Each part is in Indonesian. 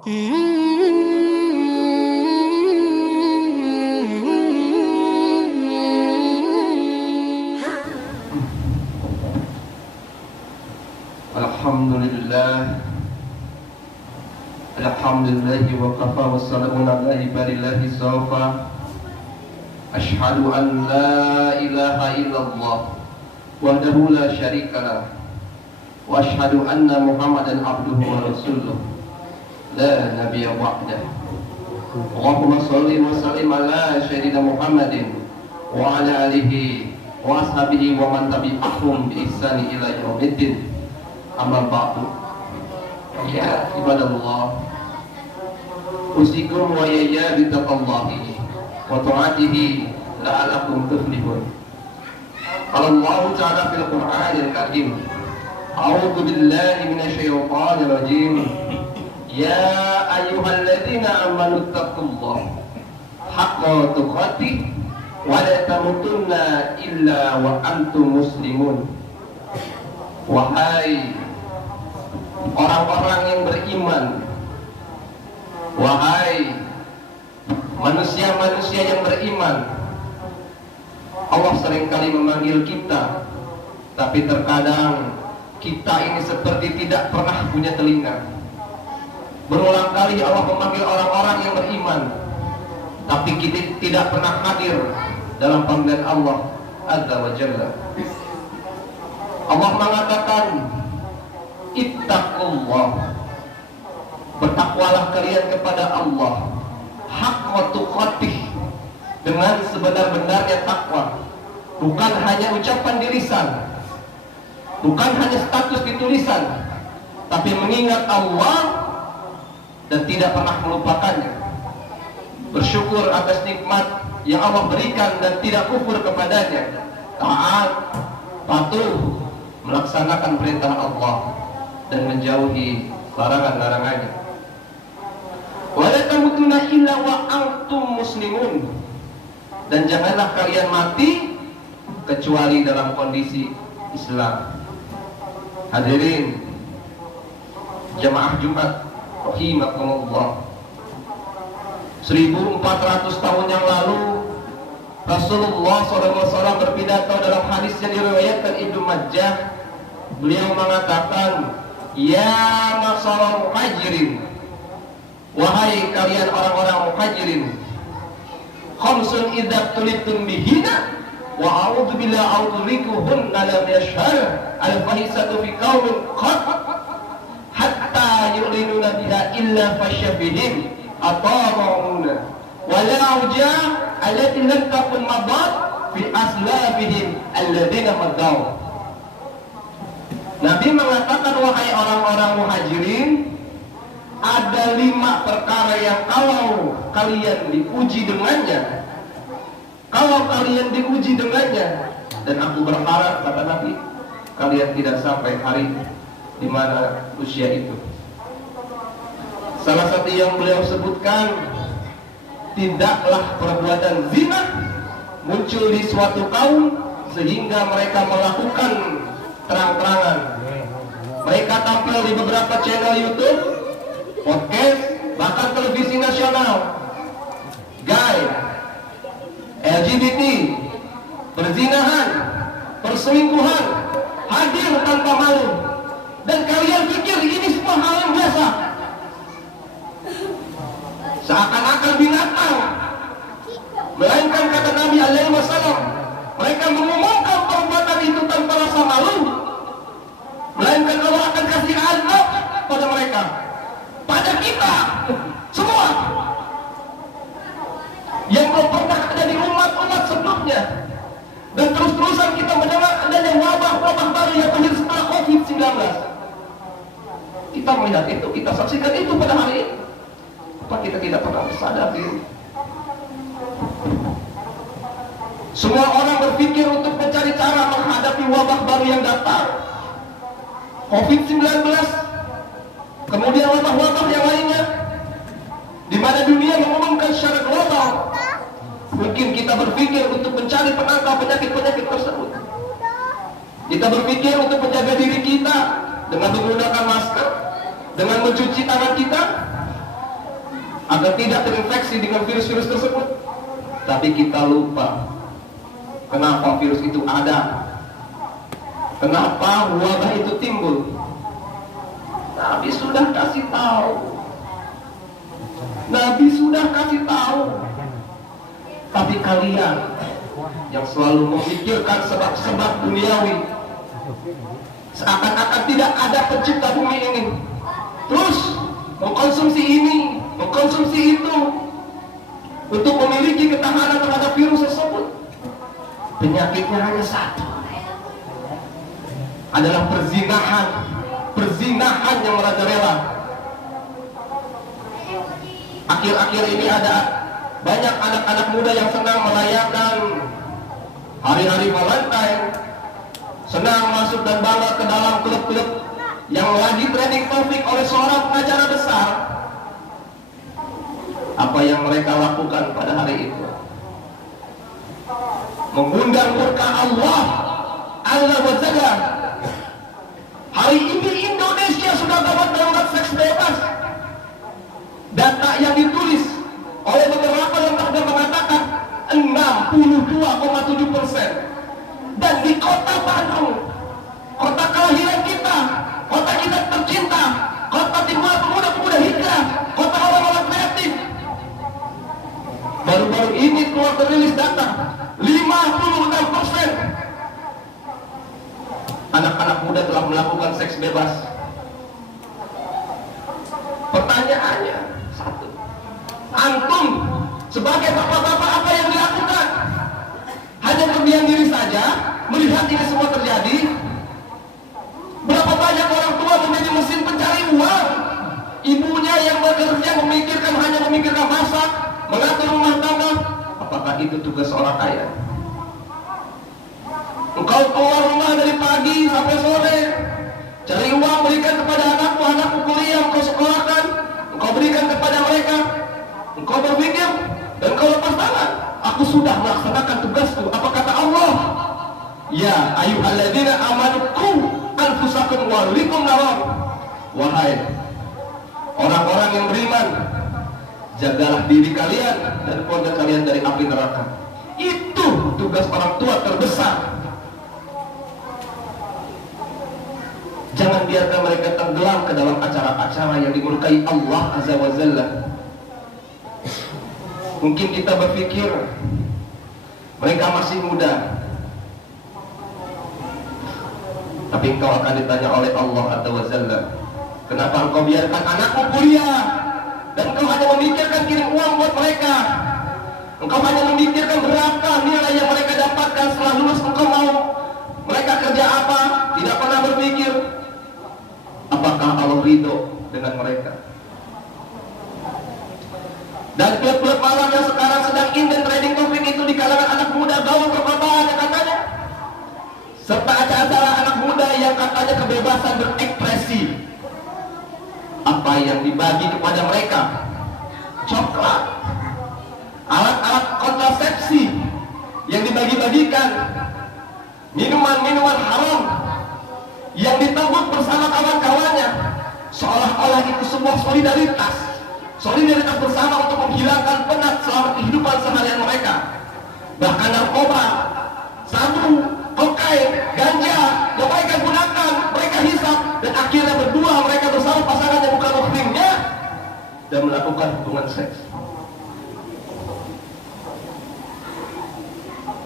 Alhamdulillah, alhamdulillahi wa kafa wa salamun ala ibadillahi sawfa. Ashhadu an la ilaha illallah wahdahu la syarikalah, wa ashhadu anna Muhammadan abduhu wa rasuluh la nabiyya ba'dah. Allahumma shalli wa sallim ala sayyidina Muhammadin wa ala alihi wa ashabihi wa man tabi'ahum bi ihsani ila yaumiddin. Amma ba'du. Ya ibadallah, usikum wa yaya bitaqallahi wa ta'atihi la'alakum tuflihun. Allah Ta'ala fil Qur'anil Karim, a'udzu billahi minasyaitonir rajim. Ya ayyuhalladzina amanu taqullaha haqqa tuqatih wa la tamutunna illa wa antum muslimun. Wahai orang-orang yang beriman, wahai manusia-manusia yang beriman, Allah seringkali memanggil kita, tapi terkadang kita ini seperti tidak pernah punya telinga. Berulang kali Allah memanggil orang-orang yang beriman, tapi kita tidak pernah hadir dalam panggilan Allah Azza wa Jalla. Allah mengatakan, ittaqullah, bertakwalah kalian kepada Allah, haqqa tuqatih, dengan sebenar-benarnya takwa. Bukan hanya ucapan di lisan, bukan hanya status di tulisan, tapi mengingat Allah dan tidak pernah melupakannya. Bersyukur atas nikmat yang Allah berikan dan tidak kufur kepadanya. Taat, patuh, melaksanakan perintah Allah dan menjauhi larangan-larangannya. Wa la tamutunna illa wa antum muslimun, dan janganlah kalian mati kecuali dalam kondisi Islam. Hadirin jamaah Jumat rahimakumullah, 1400 tahun yang lalu Rasulullah SAW berpidato dalam hadis yang diriwayatkan Ibnu Majah. Beliau mengatakan, ya masyarul muhajirin, wahai kalian orang-orang muhajirin, khamsun idza tulibtum bihina wa a'udzu billahi a'udzubikuhunna lam yashhar al-fahisatu fi qaumin qad hatta yu'linuna biha illa fasyabihim atamuna wala auja allati lam takun madat fi aslabihim alladziina madaw. Nabi mengatakan, wahai orang-orang muhajirin, ada 5 perkara yang kalau kalian diuji dengannya, dan aku berharap, kata Nabi, kalian tidak sampai hari di mana usia itu. Salah satu yang beliau sebutkan, tidaklah perbuatan zina muncul di suatu kaum sehingga mereka melakukan terang-terangan. Mereka tampil di beberapa channel YouTube, podcast, bahkan televisi nasional. Gay, LGBT, perzinahan, perselingkuhan, hadir tanpa malu. Dan kalian pikir ini semua hal yang biasa, seakan-akan binatang. Melainkan kata Nabi alaihi wasallam, mereka mengumumkan perbuatan itu tanpa rasa malu, melainkan Allah akan kasih azab pada mereka, pada kita semua yang belum pernah ada di umat-umat sebelumnya. Dan terus-terusan kita mendengar adanya wabah-wabah baru yang lahir setelah COVID-19. Kita melihat itu, kita saksikan itu pada hari ini. Apa kita tidak pernah bersadar diri? Semua orang berpikir untuk mencari cara menghadapi wabah baru yang datang, COVID-19, kemudian wabah-wabah yang lainnya, di mana dunia mengumumkan secara global. Mungkin kita berpikir untuk mencari penangkal penyakit-penyakit tersebut. Kita berpikir untuk menjaga diri kita dengan menggunakan masker, dengan mencuci tangan kita, agar tidak terinfeksi dengan virus-virus tersebut. Tapi kita lupa kenapa virus itu ada, kenapa wabah itu timbul. Nabi sudah kasih tahu. Nabi sudah kasih tahu. Tapi kalian yang selalu memikirkan sebab-sebab duniawi, seakan-akan tidak ada pencipta bumi ini, terus mengkonsumsi ini, mengkonsumsi itu untuk memiliki ketahanan terhadap virus tersebut. Penyakitnya hanya satu, adalah perzinahan. Perzinahan yang merajalela. Akhir-akhir ini ada banyak anak-anak muda yang senang merayakan hari-hari Valentine, senang masuk dan bangga ke dalam klub-klub yang lagi trending topik oleh seorang pengacara besar. Apa yang mereka lakukan pada hari itu? Mengundang murka Allah Azza wa Jalla. Hari ini Indonesia sudah dapat darurat seks bebas. Data yang ditulis oleh beberapa lembaga mengatakan 62,7%. Dan di kota Bandung, kota kelahiran kita, kota kita tercinta, kota dimana pemuda-pemuda hijrah, kota orang-orang kreatif, baru-baru ini keluar rilis data 56% anak-anak muda telah melakukan seks bebas. Pertanyaannya satu, antum sebagai bapak-bapak apa yang dilakukan? Hanya berdiam diri saja melihat ini semua terjadi? Berapa banyak orang tua menjadi mesin pencari uang? Ibunya yang bekerja hanya memikirkan masak, mengatur rumah tangga. Apakah itu tugas seorang ayah? Engkau keluar rumah dari pagi sampai sore, cari uang, berikan kepada anakmu kuliah, engkau sekolahkan, engkau berikan kepada mereka. Engkau berpikir dan engkau lepas tangan, aku sudah melaksanakan tugasku. Apa kata Allah? Ya ayyuhalladzina amanu qu anfusakum wa ahlikum nar. Wahai orang-orang yang beriman, jagalah diri kalian dan keluarga kalian dari api neraka. Itu tugas orang tua terbesar. Jangan biarkan mereka tenggelam ke dalam acara-acara yang dimurkai Allah Azza wa Jalla. Mungkin kita berpikir mereka masih muda, tapi engkau akan ditanya oleh Allah Azza wa Jalla, kenapa engkau biarkan anakmu kuliah dan engkau hanya memikirkan kirim uang buat mereka? Engkau hanya memikirkan berapa nilai yang mereka dapatkan setelah lulus. Engkau mau mereka kerja apa? Tidak pernah berpikir apakah Allah ridho dengan mereka. Dan klub-klub malam yang sekarang sedang in dan trading topik itu di kalangan anak muda, gaul perkotaan katanya, serta acara-acara anak muda yang katanya kebebasan berekspresi. Apa yang dibagi kepada mereka? Coklat, alat-alat kontrasepsi yang dibagi-bagikan, minuman-minuman haram yang ditembus bersama kawan-kawannya, seolah-olah itu sebuah solidaritas bersama untuk menghilangkan penat selama kehidupan seharian mereka. Bahkan narkoba, sabu, kokain, ganja yang mereka gunakan, mereka hisap, dan akhirnya berdua mereka bersama pasangan yang bukan muhrimnya dan melakukan hubungan seks.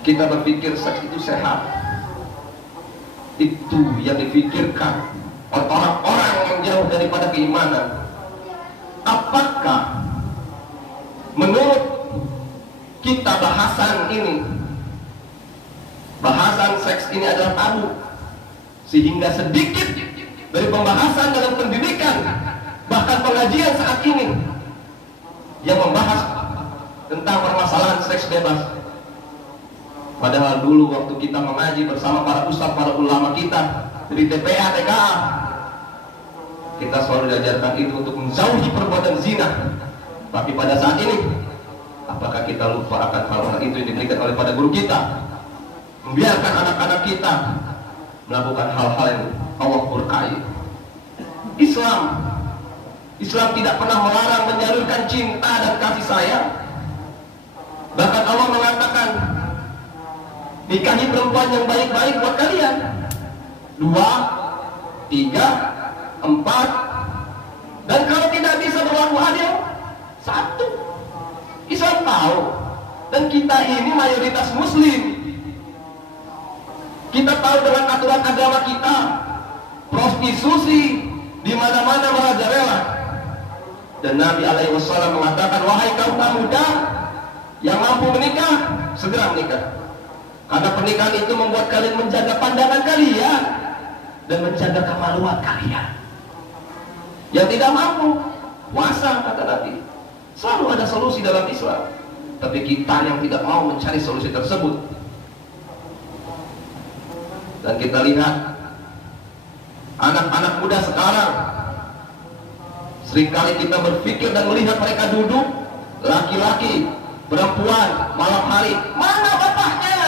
Kita berpikir seks itu sehat. Itu yang dipikirkan oleh orang-orang yang jauh daripada keimanan. Apakah menurut kita bahasan seks ini adalah tabu, sehingga sedikit dari pembahasan dalam pendidikan, bahkan pengajian saat ini yang membahas tentang permasalahan seks bebas? Padahal dulu waktu kita mengaji bersama para ustadz, para ulama kita dari TPA, TKA, kita selalu diajarkan itu untuk menjauhi perbuatan zina. Tapi pada saat ini, apakah kita lupa akan hal-hal itu yang diberikan oleh pada guru kita? Membiarkan anak-anak kita melakukan hal-hal yang Allah murkai. Islam Islam tidak pernah melarang menyalurkan cinta dan kasih sayang. Bahkan Allah mengatakan, nikahi perempuan yang baik-baik buat kalian. 2, 3, 4. Dan kalau tidak bisa berlaku adil, 1. Islam tahu. Dan kita ini mayoritas muslim. Kita tahu dengan aturan agama kita, prostitusi di mana-mana merajalela. Dan Nabi alaihi wasallam mengatakan, wahai kaum muda yang mampu menikah, segera menikah. Karena pernikahan itu membuat kalian menjaga pandangan kalian dan menjaga kemaluan kalian. Yang tidak mampu, puasa, kata Nabi. Selalu ada solusi dalam Islam. Tapi kita yang tidak mau mencari solusi tersebut. Dan kita lihat anak-anak muda sekarang, seringkali kita berpikir dan melihat mereka duduk, laki-laki, perempuan, malam hari. Mana bapaknya?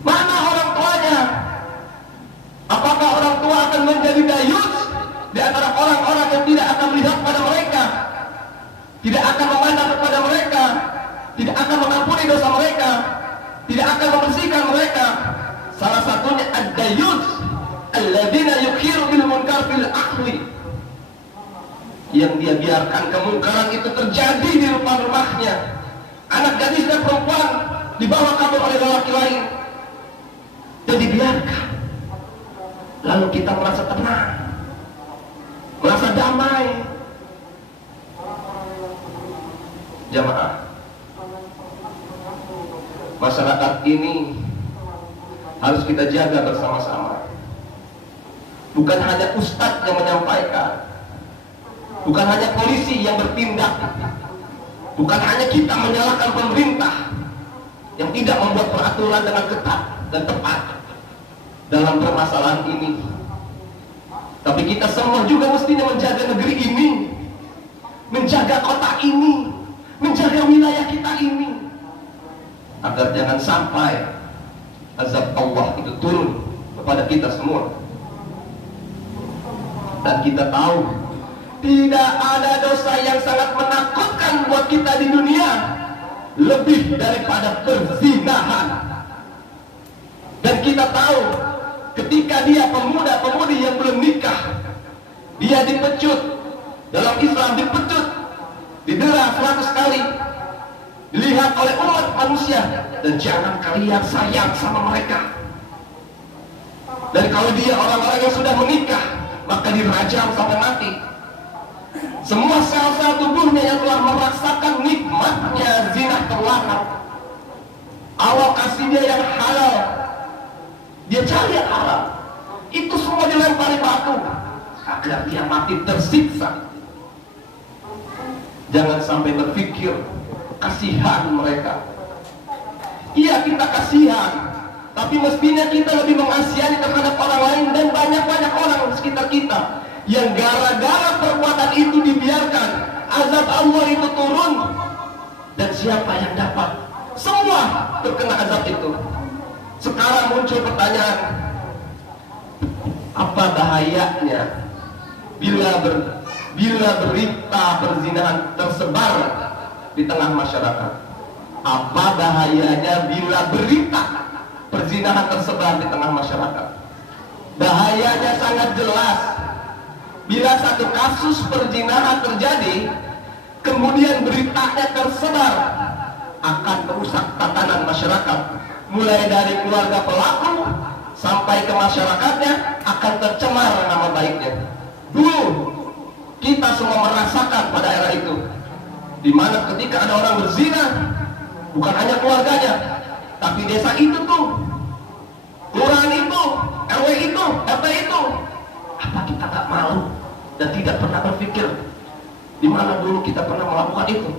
Mana orang tuanya? Apakah orang tua akan menjadi dayus di antara orang-orang yang tidak akan melihat pada mereka, tidak akan memandang kepada mereka, tidak akan mengampuni dosa mereka, tidak akan membersihkan mereka? Salah satunya ad-dayus alladzina yukhiru bil munkar fil akhli, yang dia biarkan kemungkaran itu terjadi di rumah-rumahnya. Anak gadis dan perempuan dibawa kabur oleh lelaki lain dan dibiarkan. Lalu kita merasa tenang, merasa damai. Jamaah, masyarakat ini harus kita jaga bersama-sama. Bukan hanya ustadz yang menyampaikan, bukan hanya polisi yang bertindak, bukan hanya kita menyalahkan pemerintah yang tidak membuat peraturan dengan ketat dan tepat dalam permasalahan ini. Tapi kita semua juga mestinya menjaga negeri ini, menjaga kota ini, menjaga wilayah kita ini, agar jangan sampai azab Allah itu turun kepada kita semua. Dan kita tahu tidak ada dosa yang sangat menakutkan buat kita di dunia lebih daripada perzinahan. Dan kita tahu ketika dia pemuda-pemudi yang belum nikah, dia dipecut. Dalam Islam dipecut, didera 100 kali, dilihat oleh umat manusia. Dan jangan kalian sayang sama mereka. Dan kalau dia orang-orang yang sudah menikah, maka dirajam sampai mati. Semua sel-sel tubuhnya yang telah merasakan nikmatnya zina terlarang, Allah kasih dia yang halal, dia cari yang halal, itu semua dilempari batu agar dia mati tersiksa. Jangan sampai berpikir kasihan mereka. Iya, kita kasihan, tapi mestinya kita lebih mengasihani terhadap orang lain. Dan banyak-banyak orang di sekitar kita yang gara-gara perbuatan itu dibiarkan, azab Allah itu turun. Dan siapa yang dapat? Semua terkena azab itu. Sekarang muncul pertanyaan, apa bahayanya bila berita perzinahan tersebar di tengah masyarakat? Apa bahayanya bila berita perzinahan tersebar di tengah masyarakat? Bahayanya sangat jelas. Bila satu kasus perzinahan terjadi, kemudian beritanya tersebar, akan merusak tatanan masyarakat. Mulai dari keluarga pelaku sampai ke masyarakatnya akan tercemar nama baiknya. Dulu kita semua merasakan pada era itu, di mana ketika ada orang berzina, bukan hanya keluarganya, tapi desa itu tuh, kelurahan itu, RW itu, RT itu. Apa kita tak malu dan tidak pernah berpikir di mana dulu kita pernah melakukan itu?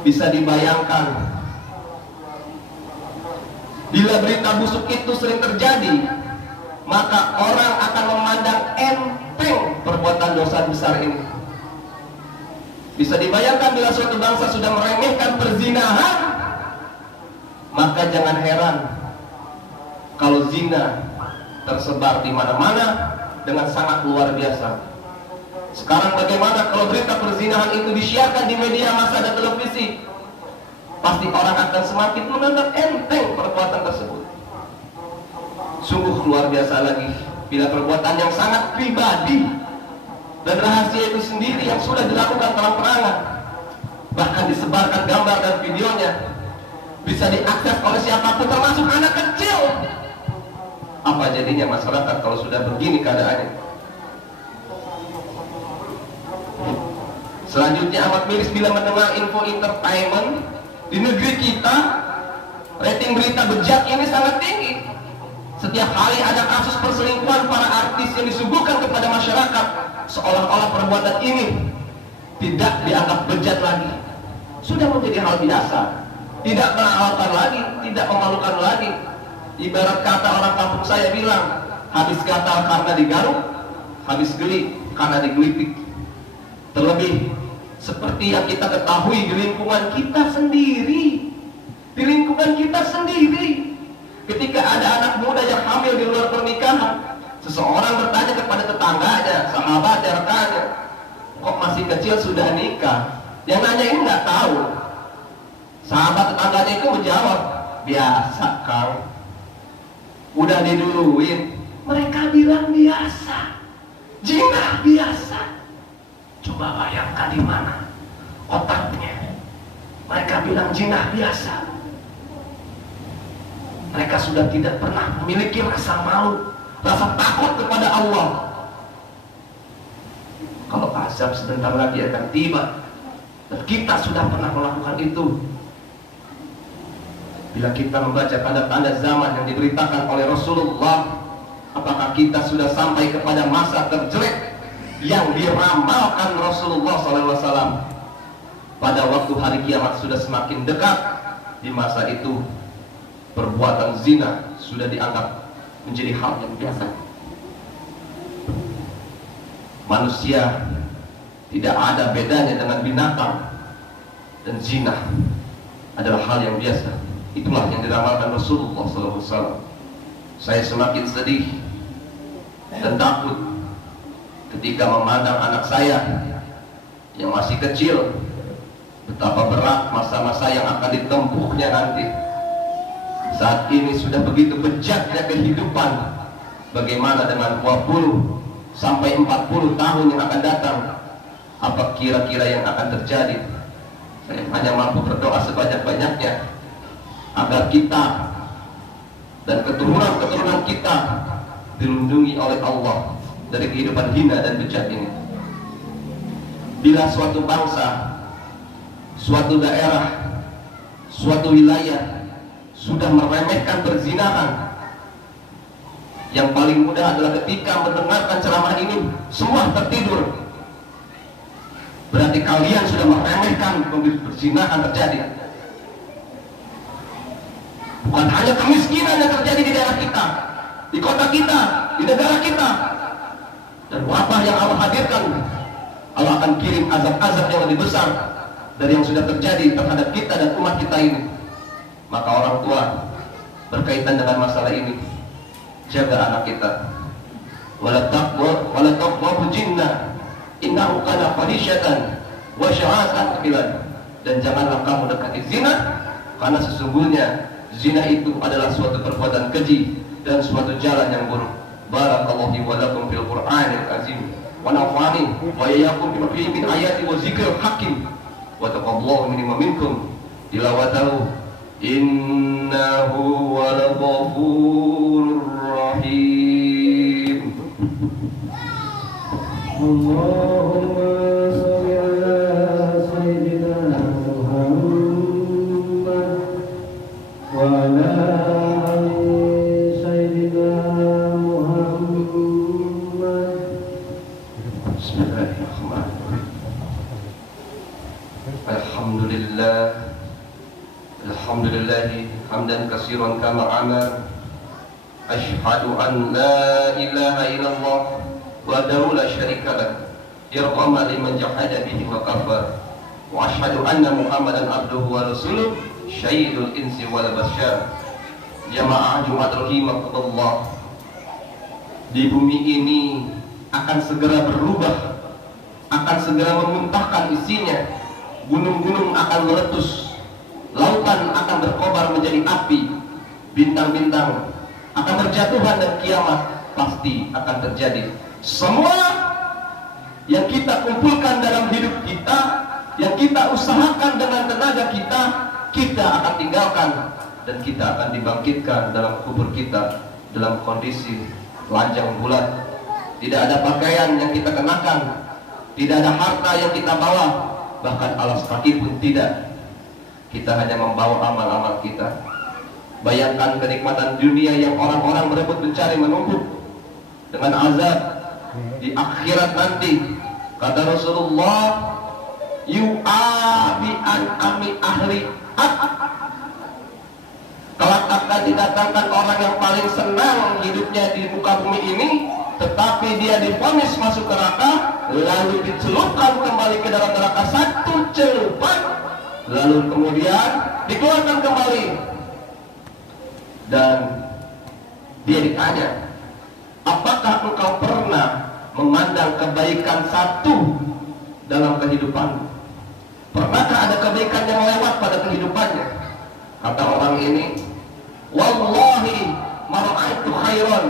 Bisa dibayangkan, bila berita busuk itu sering terjadi, maka orang akan memandang enteng perbuatan dosa besar ini. Bisa dibayangkan bila suatu bangsa sudah meremehkan perzinahan, maka jangan heran kalau zina tersebar di mana-mana dengan sangat luar biasa. Sekarang bagaimana kalau berita perzinahan itu disiarkan di media massa dan televisi? Pasti orang akan semakin menganggap enteng perbuatan tersebut. Sungguh luar biasa lagi bila perbuatan yang sangat pribadi dan rahasia itu sendiri yang sudah dilakukan terang-terangan, bahkan disebarkan gambar dan videonya, bisa diakses oleh siapapun termasuk anak kecil. Apa jadinya masyarakat kalau sudah begini keadaannya? Selanjutnya amat miris bila mendengar info entertainment di negeri kita, rating berita bejat ini sangat tinggi. Setiap kali ada kasus perselingkuhan para artis yang disuguhkan kepada masyarakat, seolah-olah perbuatan ini tidak dianggap bejat lagi, sudah menjadi hal biasa, tidak merawakan lagi, tidak memalukan lagi. Ibarat kata orang kampung saya bilang, habis gatal karena digaruk, habis geli karena digelitik. Terlebih seperti yang kita ketahui di lingkungan kita sendiri, di lingkungan kita sendiri, ketika ada anak muda yang hamil di luar pernikahan, seseorang bertanya kepada tetangganya, sahabatnya, rekannya, kok masih kecil sudah nikah? Yang nanya ini nggak tahu. Sahabat tetangganya itu menjawab, biasa Kang, udah diduluin. Mereka bilang biasa, jinah biasa. Coba bayangkan di mana otaknya. Mereka bilang jinah biasa. Mereka sudah tidak pernah memiliki rasa malu, rasa takut kepada Allah. Kalau azab sebentar lagi akan tiba, dan kita sudah pernah melakukan itu. Bila kita membaca tanda-tanda zaman yang diberitakan oleh Rasulullah, apakah kita sudah sampai kepada masa terjelek yang diramalkan Rasulullah SAW? Pada waktu hari kiamat sudah semakin dekat, di masa itu perbuatan zina sudah dianggap menjadi hal yang biasa. Manusia tidak ada bedanya dengan binatang, dan zina adalah hal yang biasa. Itulah yang diramalkan Rasulullah SAW. Saya semakin sedih dan takut ketika memandang anak saya yang masih kecil, betapa berat masa-masa yang akan ditempuhnya nanti. Saat ini sudah begitu bejatnya kehidupan. Bagaimana dengan 20 sampai 40 tahun yang akan datang? Apa kira-kira yang akan terjadi? Saya hanya mampu berdoa sebanyak-banyaknya agar kita dan keturunan-keturunan kita dilindungi oleh Allah dari kehidupan hina dan bejat ini. Bila suatu bangsa, suatu daerah, suatu wilayah sudah meremehkan perzinahan, yang paling mudah adalah ketika mendengarkan ceramah ini semua tertidur. Berarti kalian sudah meremehkan perzinahan terjadi. Bukan hanya kemiskinan yang terjadi di daerah kita, di kota kita, di negara kita, dan wabah yang Allah hadirkan, Allah akan kirim azab-azab yang lebih besar dari yang sudah terjadi terhadap kita dan umat kita ini. Maka orang tua berkaitan dengan masalah ini, jaga anak kita. Wala taqwa jinna innahu kana fahishatan wa sya'atan kabiran. Dan janganlah kamu dekati zina, karena sesungguhnya zina itu adalah suatu perbuatan keji dan suatu jalan yang buruk. Barakallahu wa lakum fil Qur'anil azim wa nafa'ani wa iyyakum bima fihi min ayati wa zikril hakim wa taqabbalallahu minni wa minkum tilawatahu innahu wal ghafurur rahim. Allahumma shalli ala sayyidina Muhammad wa ala ali sayyidina Muhammad. Bismillahirrahmanirrahim. Alhamdulillah, alhamdulillahi hamdan katsiran kama amar. Asyhadu an la ilaha illallah wahdahu la syarika lah, irhama liman jahada bihi wa kafar. Wa asyhadu anna Muhammadan abduhu wa rasuluh, syaidul insi wal bashar. Jamaah Jumat rahimakumullah. di bumi ini akan segera berubah, akan segera memuntahkan isinya. Gunung-gunung akan meletus, lautan akan berkobar menjadi api, bintang-bintang akan berjatuhan, dan kiamat pasti akan terjadi. Semua yang kita kumpulkan dalam hidup kita, yang kita usahakan dengan tenaga kita, kita akan tinggalkan, dan kita akan dibangkitkan dalam kubur kita dalam kondisi telanjang bulat. Tidak ada pakaian yang kita kenakan, tidak ada harta yang kita bawa, bahkan alas kaki pun tidak. Kita hanya membawa amal-amal kita. Bayangkan kenikmatan dunia yang orang-orang berebut mencari menumpuk, dengan azab di akhirat nanti. Kata Rasulullah, yu'abi an ami ahli kelak akan didatangkan orang yang paling senang hidupnya di muka bumi ini, tetapi dia divonis masuk neraka, lalu dicelupkan kembali ke dalam neraka satu celupan, lalu kemudian dikeluarkan kembali, dan dia ditanya, apakah engkau pernah memandang kebaikan satu dalam kehidupan? Pernahkah ada kebaikan yang lewat pada kehidupannya? Kata orang ini, wallahi ma ra'aitu khairan.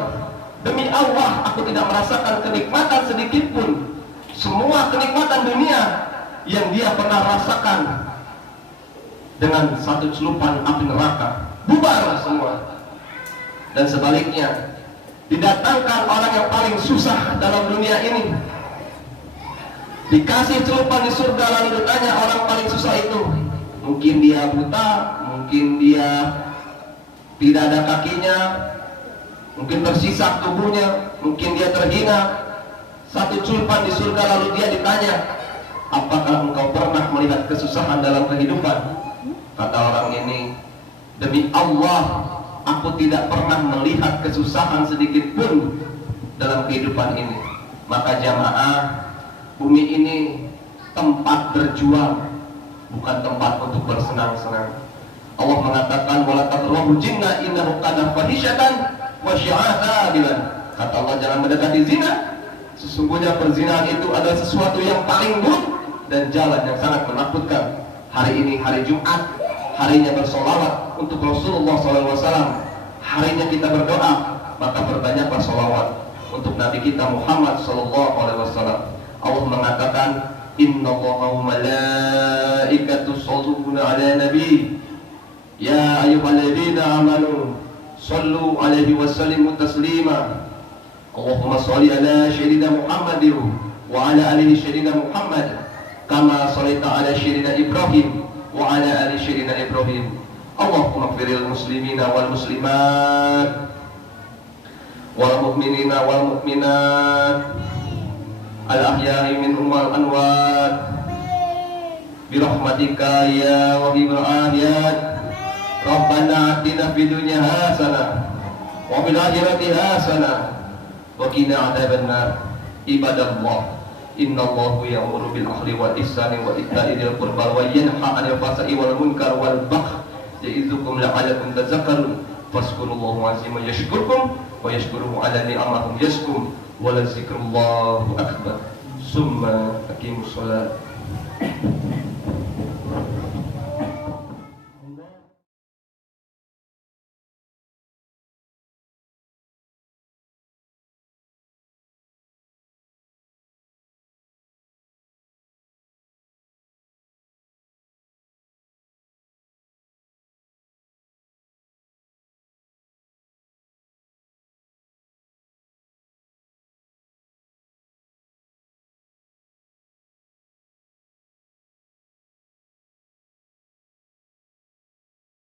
Demi Allah, aku tidak merasakan kenikmatan sedikit pun. Semua kenikmatan dunia yang dia pernah rasakan, dengan satu celupan api neraka, bubar semua. Dan sebaliknya, didatangkan orang yang paling susah dalam dunia ini, dikasih celupan di surga, lalu ditanya orang paling susah itu, mungkin dia buta, mungkin dia tidak ada kakinya, mungkin tersisa tubuhnya, mungkin dia terhina. Satu celupan di surga, lalu dia ditanya, apakah engkau pernah melihat kesusahan dalam kehidupan? Kata orang ini, demi Allah, aku tidak pernah melihat kesusahan sedikit pun dalam kehidupan ini. Maka jamaah, bumi ini tempat berjuang, bukan tempat untuk bersenang-senang. Allah mengatakan, wala taqrabu jinna innahu kana fahisyatan wa syi'atan. Kata Allah, jangan mendekati zina. Sesungguhnya perzinahan itu adalah sesuatu yang paling buruk dan jalan yang sangat menakutkan. Hari ini hari Jumat, harinya bersolawat untuk Rasulullah SAW. Harinya kita berdoa, maka perbanyaklah solawat untuk Nabi kita Muhammad SAW. Allah mengatakan, innallaha wa malaikatahu yusholluna 'alan nabi ya ayyuhalladzina amanu shallu 'alaihi wa sallimu taslima. Allahumma shalli ala sayyidina Muhammadin wa ala alihi sayyidina Muhammad kama shallaita ala sayyidina Ibrahim wa ala ali sayyidina Ibrahim. Allahumma ighfiril muslimina wal muslimat wal mu'minina wal mu'minat al ahya'i minhum wal anwat bi rahmatika ya wahibul ahiyat. Rabbana atina fid dunya hasanah wa fil akhirati hasanah wa qina adzabannar. Ibadallah, innallaha ya'muru bil ahli wal ihsani wa ita'i dzil qurba wa yanha 'anil fahsya'i wal munkar wal baghi ya'izukum la'allakum tadhakkarun. Fazkurullaha 'azima yashkurkum wa yashkuruhu 'ala ni'amihim yaskum wa la zikrullahu akbar. Summa aqimus shalah.